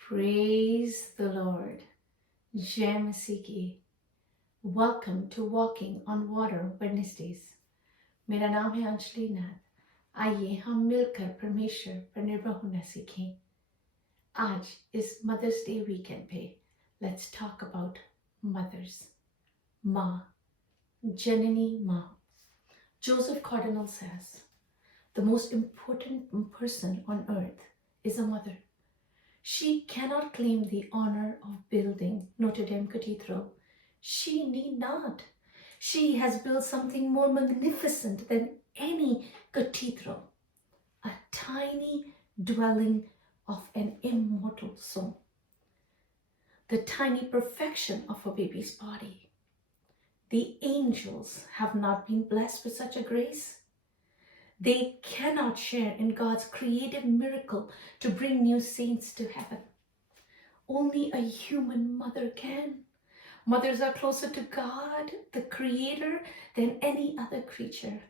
Praise the Lord. जय मसीह की। Welcome to Walking on Water Wednesdays. मेरा नाम है अंजलि नाथ। आइए हम मिलकर परमेश्वर पर निर्भर होना सीखें। आज इस मदर्स डे वीकेंड पे लेट्स टॉक अबाउट मदर्स। माँ, जननी माँ। Joseph Cardinal says, the most important person on earth is a mother. She cannot claim the honor of building Notre Dame Cathedral. She need not. She has built something more magnificent than any cathedral, a tiny dwelling of an immortal soul, the tiny perfection of a baby's body. The angels have not been blessed with such a grace. They cannot share in God's creative miracle to bring new saints to heaven. Only a human mother can. Mothers are closer to God, the Creator, than any other creature.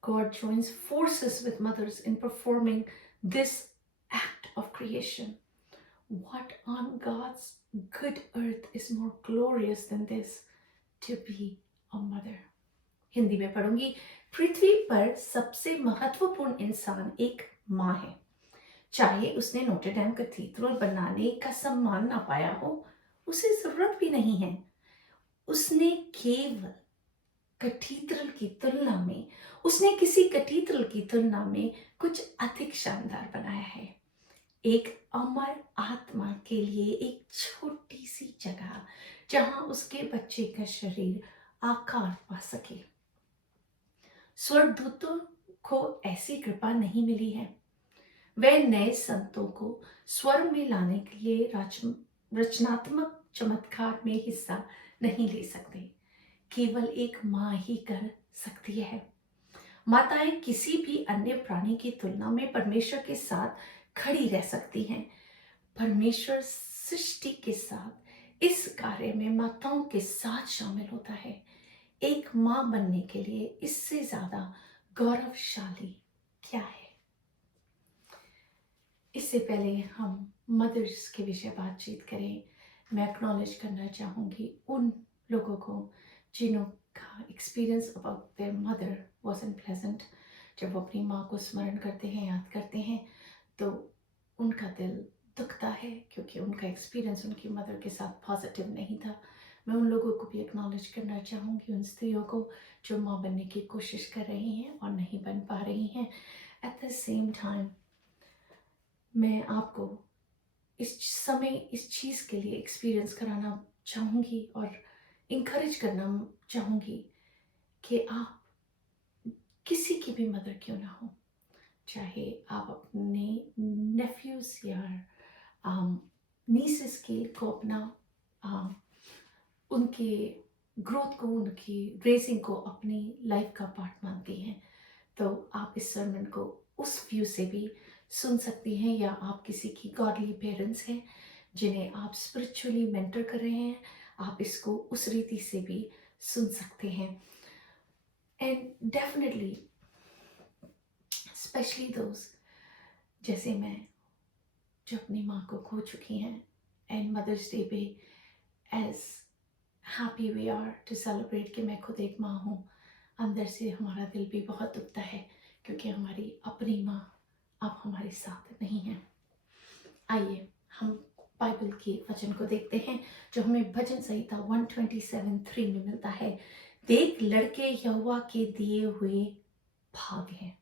God joins forces with mothers in performing this act of creation. What on God's good earth is more glorious than this, to be a mother? Hindi में पढ़ूंगी। पृथ्वी पर सबसे महत्वपूर्ण इंसान एक माँ है। चाहे उसने नोटर डैम कैथीड्रल बनाने का सम्मान ना पाया हो, उसे जरूरत भी नहीं है। उसने केवल कैथीड्रल की तुलना में उसने किसी कैथीड्रल की तुलना में कुछ अधिक शानदार बनाया है। एक अमर आत्मा के लिए एक छोटी सी जगह जहां उसके बच्चे का शरीर आकार पा सके। स्वर्गदूतों को ऐसी कृपा नहीं मिली है। वे नए संतों को स्वर्ग में लाने के लिए रचनात्मक चमत्कार में हिस्सा नहीं ले सकते। केवल एक माँ ही कर सकती है। माताएं किसी भी अन्य प्राणी की तुलना में परमेश्वर के साथ खड़ी रह सकती हैं। परमेश्वर सृष्टि के साथ इस कार्य में माताओं के साथ शामिल होता है। एक माँ बनने के लिए इससे ज्यादा गौरवशाली क्या है? इससे पहले हम मदर्स के विषय बातचीत करें, मैं एक्नॉलेज करना चाहूँगी उन लोगों को जिनों का experience about their mother wasn't pleasant. जब वो अपनी माँ को स्मरण करते हैं, याद करते हैं, तो उनका दिल दुखता है क्योंकि उनका एक्सपीरियंस उनकी मदर के साथ पॉजिटिव नहीं था। मैं उन लोगों को भी एक्नॉलेज करना चाहूँगी, उन स्त्रियों को जो माँ बनने की कोशिश कर रही हैं और नहीं बन पा रही हैं। एट द सेम टाइम मैं आपको इस समय इस चीज़ के लिए एक्सपीरियंस कराना चाहूँगी और इंकरेज करना चाहूँगी कि आप किसी की भी मदर क्यों ना हो, चाहे आप अपने नेफ्यूज या नीसेस के को अपना उनके ग्रोथ को, उनकी रेजिंग को अपनी लाइफ का पार्ट मानती हैं, तो आप इस सरमन को उस व्यू से भी सुन सकती हैं। या आप किसी की गॉडली पेरेंट्स हैं जिन्हें आप स्पिरिचुअली मेंटर कर रहे हैं, आप इसको उस रीति से भी सुन सकते हैं। एंड डेफिनेटली स्पेशली दोज जैसे मैं जो अपनी माँ को खो चुकी हैं, एंड मदर्स डे पे as happy we are to celebrate कि मैं खुद एक माँ हूँ, अंदर से हमारा दिल भी बहुत दुखता है क्योंकि हमारी अपनी माँ अब हमारे साथ नहीं है। आइए हम बाइबल के वचन को देखते हैं जो हमें भजन संहिता 127:3 में मिलता है। देख लड़के यहोवा के दिए हुए भाग हैं,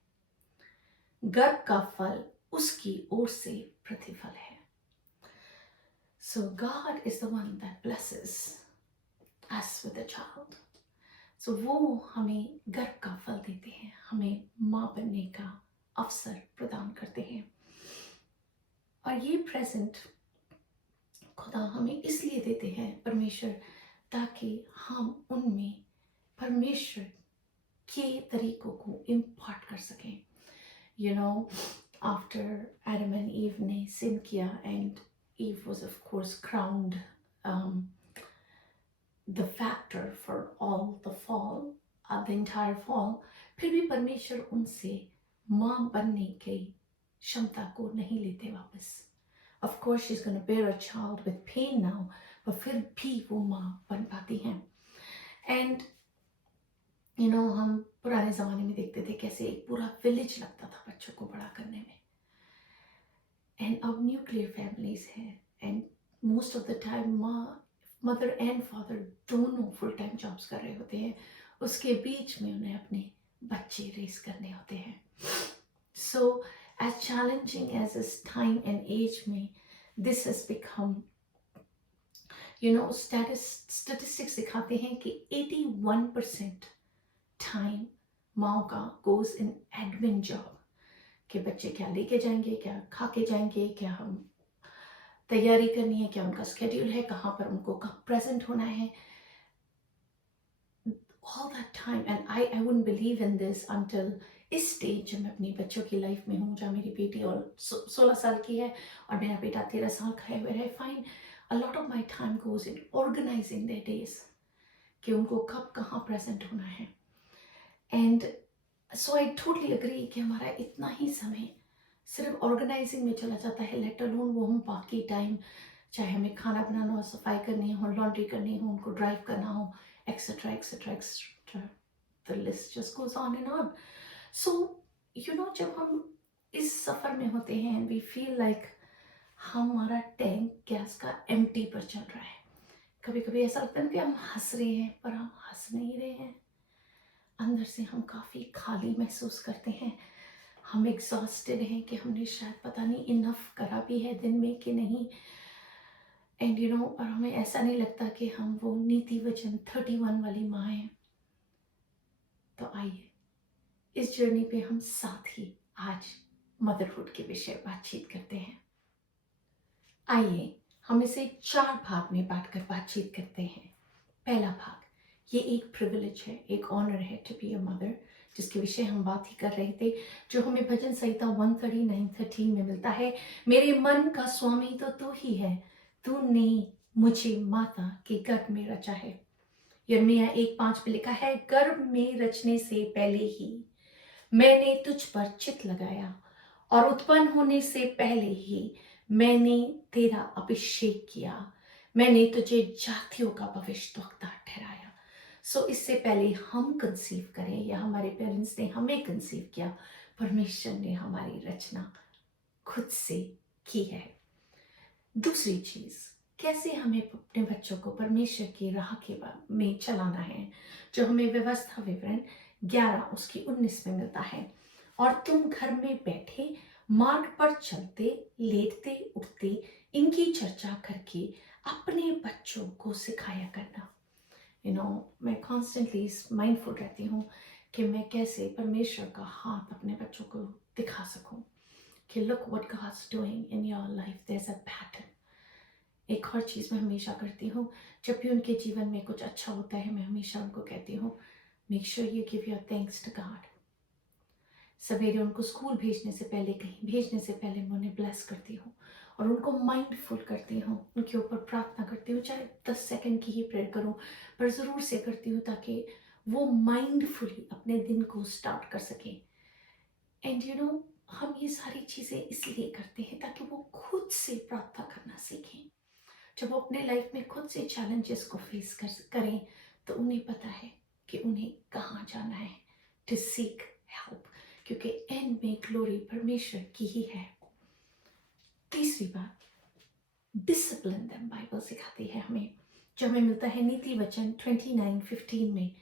गर्भ का फल उसकी ओर से प्रतिफल है। So God is the one that blesses us with a child. So वो हमें गर्भ का फल देते हैं, हमें माँ बनने का अवसर प्रदान करते हैं। और ये प्रेजेंट माता हमें इसलिए देते हैं परमेश्वर, ताकि हम उनमें परमेश्वर के तरीकों को इम्पार्ट कर सकें। You know, after Adam and ewe ने सिन किया and ewe was of course crowned the factor for all the fall, the entire fall, फिर भी परमेश्वर उनसे माँ बनने की क्षमता को नहीं लेते वापस। Of course she is gonna bear a child with pain now, पर फिर भी वो माँ बन पाती हैं। एंड यू नो, हम पुराने ज़माने में देखते थे कैसे एक पूरा विलेज लगता था बच्चों को बड़ा करने में। एंड अब न्यूक्लियर फैमिलीज हैं and most of the time mother and father दोनों फुल टाइम जॉब्स कर रहे होते हैं, उसके बीच में उन्हें अपने बच्चे रेस करने होते हैं। सो एज चैलेंजिंग एज इस टाइम एंड एज में this has become, you know, statistics दिखाते हैं कि 81% टाइम माओ का गोज इन एडमिन जॉब, कि बच्चे क्या लेके जाएंगे, क्या खा के जाएंगे, क्या हम तैयारी करनी है, क्या उनका स्केड्यूल है, कहाँ पर उनको कब प्रेजेंट होना है, all that time. And I wouldn't believe in this until इस स्टेज जब मैं अपनी बच्चों की लाइफ में हूँ, जहाँ मेरी बेटी और 16 साल की है और मेरा बेटा 13 साल का है, where I find a lot of my time goes in organizing their days, कि उनको कब कहाँ प्रेजेंट होना है। And so I totally agree कि हमारा इतना ही समय सिर्फ ऑर्गेनाइजिंग में चला जाता है, लेट अलोन वो हम बाकी टाइम, चाहे हमें खाना बनाना हो, सफाई करनी हो, लॉन्ड्री करनी हो, उनको ड्राइव करना हो, etcetera etcetera etcetera, the list just goes on and on. So you know, जब हम इस सफ़र में होते हैं वी फील लाइक हमारा टैंक गैस का एम्प्टी पर चल रहा है। कभी कभी ऐसा लगता है कि हम हंस रहे हैं, पर हम हंस नहीं रहे हैं, अंदर से हम काफ़ी खाली महसूस करते हैं, हम एग्जॉस्टेड हैं कि हमने शायद पता नहीं इनफ करा भी है दिन में कि नहीं। एंड यू नो, और हमें ऐसा नहीं लगता कि हम वो नीति वचन 31 वाली माँ हैं। तो आइए इस जर्नी पे हम साथ ही आज मदरहुड के विषय बातचीत करते हैं। आइए हम इसे 4 भाग में बांटकर बातचीत करते हैं। पहला भाग, ये एक प्रिविलेज है, एक ऑनर है टू बी अ मदर, जिसके विषय हम बात ही कर रहे थे, जो हमें भजन संहिता 139:13 में मिलता है। मेरे मन का स्वामी तो तू ही है, तूने मुझे माता के गर्भ में रचा है। यिर्मयाह 1:5 पे लिखा है, गर्भ में रचने से पहले ही मैंने तुझ पर चित्त लगाया और उत्पन्न होने से पहले ही मैंने तेरा अभिषेक किया, मैंने तुझे जातियों का भविष्यद्वक्ता ठहराया। सो इससे पहले हम कंसीव करें या हमारे पेरेंट्स ने हमें कंसीव किया, परमेश्वर ने हमारी रचना खुद से की है। दूसरी चीज, कैसे हमें अपने बच्चों को परमेश्वर की राह के में चलाना है, जो हमें व्यवस्था विवरण 11 उसकी 19 में मिलता है। और तुम घर में बैठे मार्ग पर चलते लेटते उठते इनकी चर्चा करके अपने बच्चों को सिखाया करना। यू नो, मैं कॉन्स्टेंटली माइंडफुल रहती हूँ कि मैं कैसे परमेश्वर का हाथ अपने बच्चों को दिखा सकूँ कि look what God is doing in your life, there is a pattern. एक और चीज़ मैं हमेशा करती हूँ, जब भी उनके जीवन में कुछ अच्छा होता है, मैं हमेशा उनको कहती हूँ, make sure you give your thanks to God. सवेरे उनको स्कूल भेजने से पहले, कहीं भेजने से पहले मैं उन्हें ब्लेस करती हूँ और उनको माइंडफुल करती हूँ, उनके ऊपर प्रार्थना करती हूँ, चाहे 10 सेकंड की ही प्रेयर करूँ, पर ज़रूर से करती हूँ, ताकि वो माइंडफुली अपने दिन को स्टार्ट कर सकें। एंड यू नो, हम ये सारी चीज़ें इसलिए करते हैं ताकि वो खुद से प्रार्थना करना सीखें। जब वो अपने लाइफ में खुद से चैलेंजेस को फेस करें, तो उन्हें पता है कि उन्हें कहाँ जाना है, टू सीक हेल्प, क्योंकि एंड में ग्लोरी परमेश्वर की ही है। तीसरी बात, डिसिप्लिन देम, बाइबल सिखाती है हमें, जो हमें मिलता है नीति वचन 29:15 में,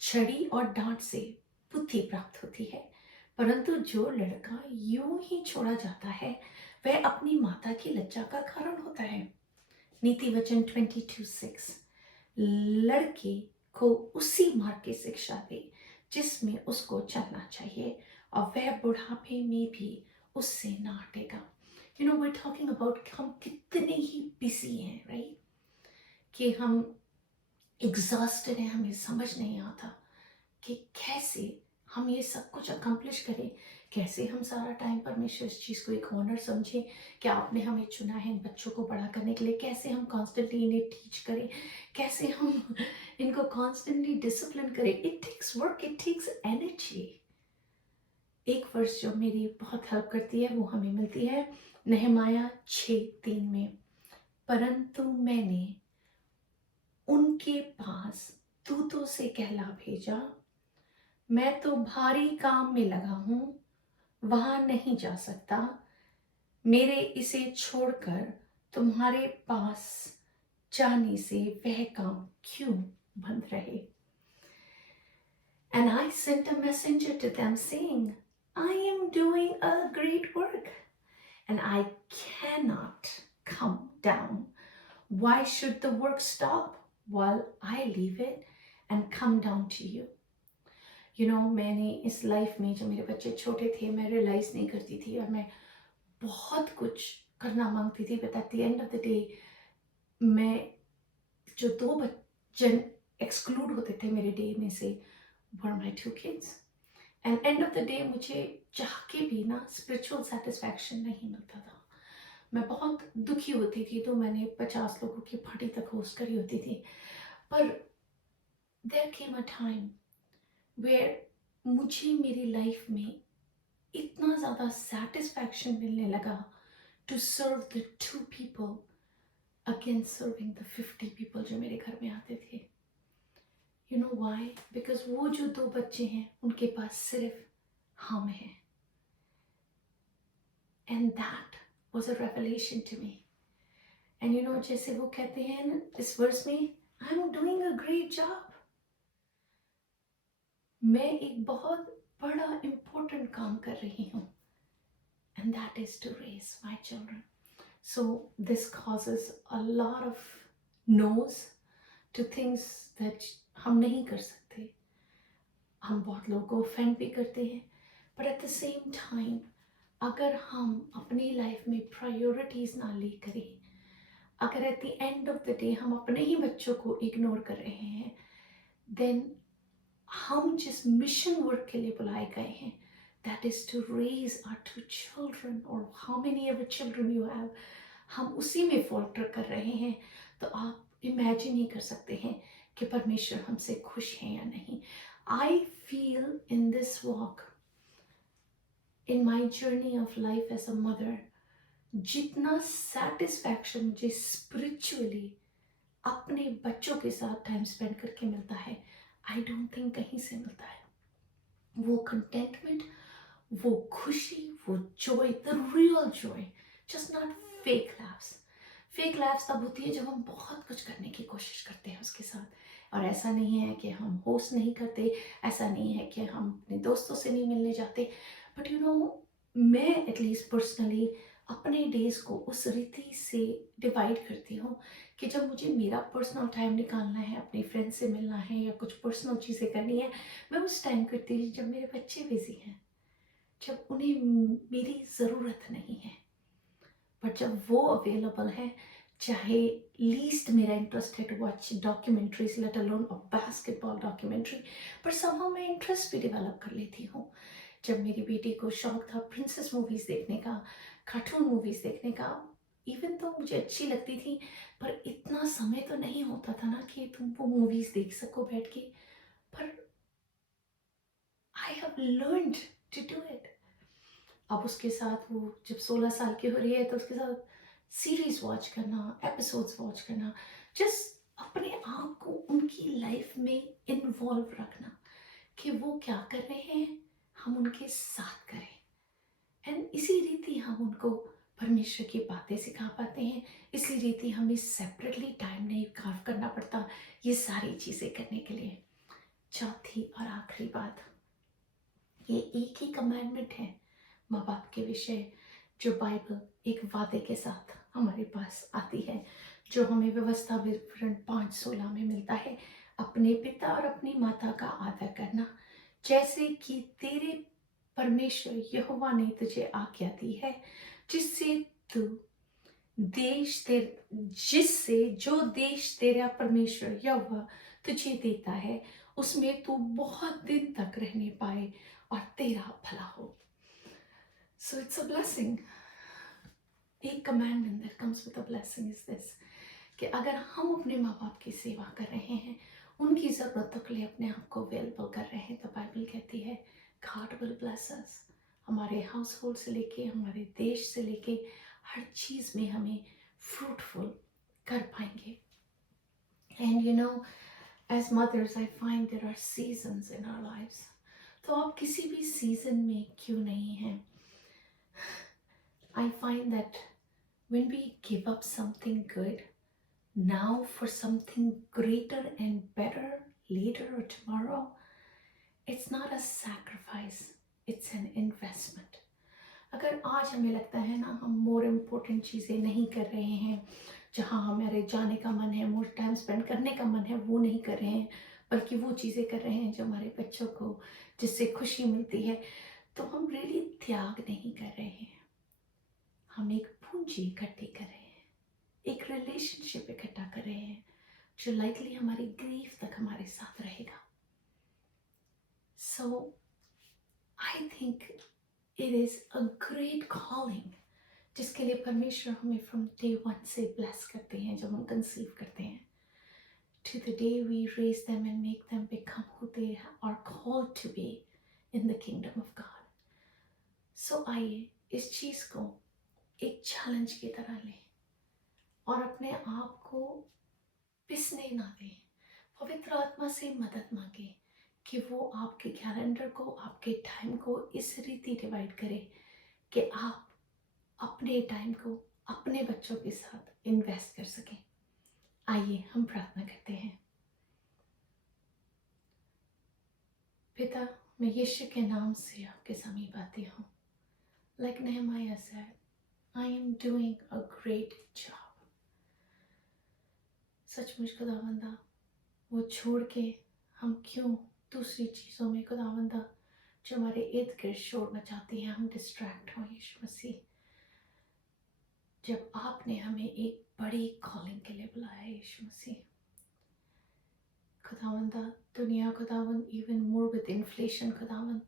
छड़ी और डांट से बुद्धि प्राप्त होती है, परंतु जो लड़का यूं ही छोड़ा जाता है वह अपनी माता की लज्जा का कारण होता है। नीति वचन 22:6, लड़के को उसी मार्ग की शिक्षा दे जिसमें उसको चलना चाहिए और वह बुढ़ापे में भी उससे ना हटेगा। we're talking about हम कितने ही बिजी हैं, राइट, कि हम एग्जॉस्टेड हैं, हमें समझ नहीं आता कि कैसे हम ये सब कुछ अकम्प्लिश करें, कैसे हम सारा टाइम परमेश्वर इस चीज़ को एक ऑनर समझें कि आपने हमें चुना है इन बच्चों को बड़ा करने के लिए, कैसे हम कॉन्स्टेंटली इन्हें टीच करें, कैसे हम इनको कॉन्स्टेंटली डिसिप्लिन करें. It takes work, it takes energy. एक वर्स जो मेरी बहुत हेल्प करती है वो हमें मिलती है नहमाया 6:3 में. परंतु मैंने उनके पास दूतों से कहला भेजा, मैं तो भारी काम में लगा हूं, वहां नहीं जा सकता. मेरे इसे छोड़कर तुम्हारे पास जाने से वह काम क्यों बंद रहे. And I sent a messenger to them saying, I am doing a great work and I cannot come down. Why should the work stop while I leave it and come down to you? मैंने इस life में जब मेरे बच्चे छोटे थे मैं realise नहीं करती थी और मैं बहुत कुछ करना मांगती थी, but at the end of the day मैं जो 2 बच्चन एक्सक्लूड होते थे मेरे डे में से वर माई 2 kids. And end of the day मुझे चाह के भी ना स्पिरिचुअल सेटिस्फैक्शन नहीं मिलता था. मैं बहुत दुखी होती थी, तो मैंने 50 लोगों की पार्टी तक होस्ट करी होती थी. पर there came a time where मुझे मेरी लाइफ में इतना ज़्यादा सेटिस्फैक्शन मिलने लगा to serve the 2 people against serving the 50 people जो मेरे घर में आते थे. You know why? बिकॉज वो जो 2 बच्चे हैं उनके पास सिर्फ हम हैं. And that was a revelation to me. And जैसे वो कहते हैं इस वर्स में, I am doing a great job. मैं एक बहुत बड़ा इम्पोर्टेंट काम कर रही हूँ, and that is to raise my children. So this causes a lot of no's to things that हम नहीं कर सकते. हम बहुत लोगों को ऑफेंड भी करते हैं, but at the same time अगर हम अपनी लाइफ में प्रायोरिटीज ना ले करें, अगर at the end of the day हम अपने ही बच्चों को इग्नोर कर रहे हैं, then हम जिस मिशन वर्क के लिए बुलाए गए हैं, that is to raise our 2 children or how many ever children you have, हम उसी में फॉल्टर कर रहे हैं. तो आप इमेजिन ही कर सकते हैं कि परमेश्वर हमसे खुश हैं या नहीं. I feel in this walk, in my journey of life as a mother, जितना सेटिस्फैक्शन मुझे स्पिरिचुअली अपने बच्चों के साथ टाइम स्पेंड करके मिलता है, आई डोंट थिंक कहीं से मिलता है. वो कंटेंटमेंट, वो खुशी, वो Joy, the real Joy, just not fake lapse. Fake lapse तब होती है जब हम बहुत कुछ करने की कोशिश करते हैं उसके साथ. और ऐसा नहीं है कि हम होस्ट नहीं करते, ऐसा नहीं है कि हम अपने दोस्तों से नहीं मिलने जाते, बट मैं एटलीस्ट पर्सनली अपने डेज को उस रीति से डिवाइड करती हूँ कि जब मुझे मेरा पर्सनल टाइम निकालना है, अपने फ्रेंड से मिलना है या कुछ पर्सनल चीज़ें करनी है, मैं उस टाइम करती हूँ जब मेरे बच्चे बिजी हैं, जब उन्हें मेरी ज़रूरत नहीं है. बट जब वो अवेलेबल है, चाहे लीस्ट मेरा इंटरेस्ट है to watch documentaries, let alone a basketball documentary, पर समहाउ मैं इंटरेस्ट भी डेवलप कर लेती हूँ. जब मेरी बेटी को शौक था प्रिंसेस मूवीज़ देखने का, कार्टून मूवीज़ देखने का, इवन तो मुझे अच्छी लगती थी, पर इतना समय तो नहीं होता था ना कि तुम वो मूवीज़ देख सको बैठ के. पर I have learned to do it. अब उसके साथ वो जब 16 साल की हो रही है तो उसके साथ सीरीज वॉच करना, एपिसोड्स वॉच करना, जस्ट अपने आप को उनकी लाइफ में इन्वॉल्व रखना कि वो क्या कर रहे हैं, हम उनके साथ करें. एंड इसी रीति हम उनको परमेश्वर की बातें सिखा पाते हैं. इसी रीति हमें सेपरेटली टाइम नहीं कार्व करना पड़ता ये सारी चीज़ें करने के लिए. चौथी और आखिरी बात, ये एक ही कमांडमेंट है माँ बाप के विषय, जो बाइबल एक वादे के साथ हमारे पास आती है, जो हमें व्यवस्था विवरण 5:16 में मिलता है. अपने पिता और अपनी माता का आदर करना, जैसे कि तेरे परमेश्वर यहोवा ने तुझे आज्ञा दी है, जिससे तू देश जिससे जो देश तेरा परमेश्वर यहोवा तुझे देता है उसमें तू बहुत दिन तक रहने पाए और तेरा भला हो. So it's a blessing. एक commandment that comes with a blessing is this, कि अगर हम अपने माँ बाप की सेवा कर रहे हैं, उनकी ज़रूरतों के लिए अपने आप को अवेलेबल कर रहे हैं, तो बाइबल कहती है God will bless us. हमारे हाउस होल्ड से लेके, हमारे देश से लेके, हर चीज़ में हमें फ्रूटफुल कर पाएंगे. And you know, as mothers, I find there are seasons in our lives. तो आप किसी भी सीजन में क्यों नहीं हैं, I find that when we give up something good now for something greater and better later or tomorrow, it's not a sacrifice, it's an investment. अगर आज हमें लगता है ना हम मोर इम्पोर्टेंट चीज़ें नहीं कर रहे हैं, जहाँ हमारे जाने का मन है, मोर टाइम स्पेंड करने का मन है, वो नहीं कर रहे हैं, बल्कि वो चीज़ें कर रहे हैं जो हमारे बच्चों को जिससे खुशी मिलती है, तो हम रियली त्याग नहीं कर रहे हैं. हम एक पूंजी इकट्ठी कर रहे हैं, एक रिलेशनशिप इकट्ठा कर रहे हैं जो लाइकली हमारी ग्रीफ तक हमारे साथ रहेगा. So I think it is a great calling जिसके लिए परमेश्वर हमें फ्रॉम डे वन से ब्लेस करते हैं. जब हम कंसीव करते हैं, to the day we raise them and make them become who they are called to be in the kingdom of God. So आइए इस चीज़ को एक चैलेंज की तरह लें और अपने आप को पिसने ना दें. पवित्र आत्मा से मदद मांगे कि वो आपके कैलेंडर को, आपके टाइम को इस रीति डिवाइड करे कि आप अपने टाइम को अपने बच्चों के साथ इन्वेस्ट कर सकें. आइए हम प्रार्थना करते हैं. पिता, मैं यीशु के नाम से आपके समीप आती हूँ. Like Nehemiah said, I am doing a great job. सचमुच खुदावंदा, वो छोड़ के हम क्यों दूसरी चीज़ों में खुदावंदा जो हमारे इर्द गिर्द शोर मचाती हैं हम डिस्ट्रैक्ट हों. यीशु मसीह, जब आपने हमें एक बड़ी कॉलिंग के लिए बुलाया यीशु मसीह, खुदावंदा दुनिया खुदावंद इवन मोर विद इन्फ्लेशन खुदावंद,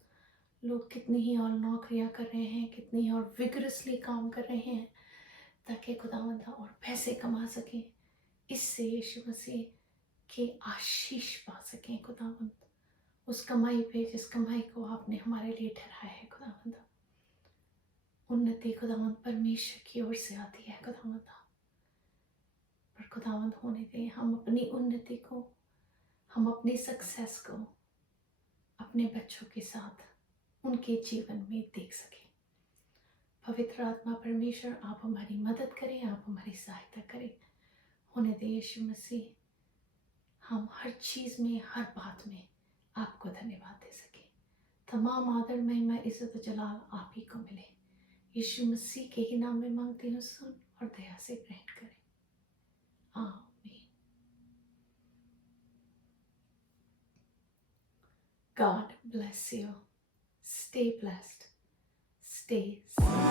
लोग कितनी ही और नौकरियां कर रहे हैं, कितनी और विगरसली काम कर रहे हैं ताकि खुदावंदा और पैसे कमा सकें, इससे यीशु मसीह की आशीष पा सकें. खुदावंद उस कमाई पे जिस कमाई को आपने हमारे लिए ठहराया है खुदावंदा, उन्नति खुदावंद परमेश्वर की ओर से आती है खुदावंदा. पर खुदावंद होने दें हम अपनी उन्नति को, हम अपनी सक्सेस को अपने बच्चों के साथ उनके जीवन में देख सकें. पवित्र आत्मा परमेश्वर, आप हमारी मदद करें, आप हमारी सहायता करें. होने दें यीशु मसीह हम हर चीज़ में, हर बात में आपको धन्यवाद दे सकें. तमाम आदर, महिमा, इज्जत और जलाल आप ही को मिले. यीशु मसीह के ही नाम में मांगती हूँ, सुन और दया से ग्रहण करें. आमीन. God bless you. Stay blessed. Stay safe.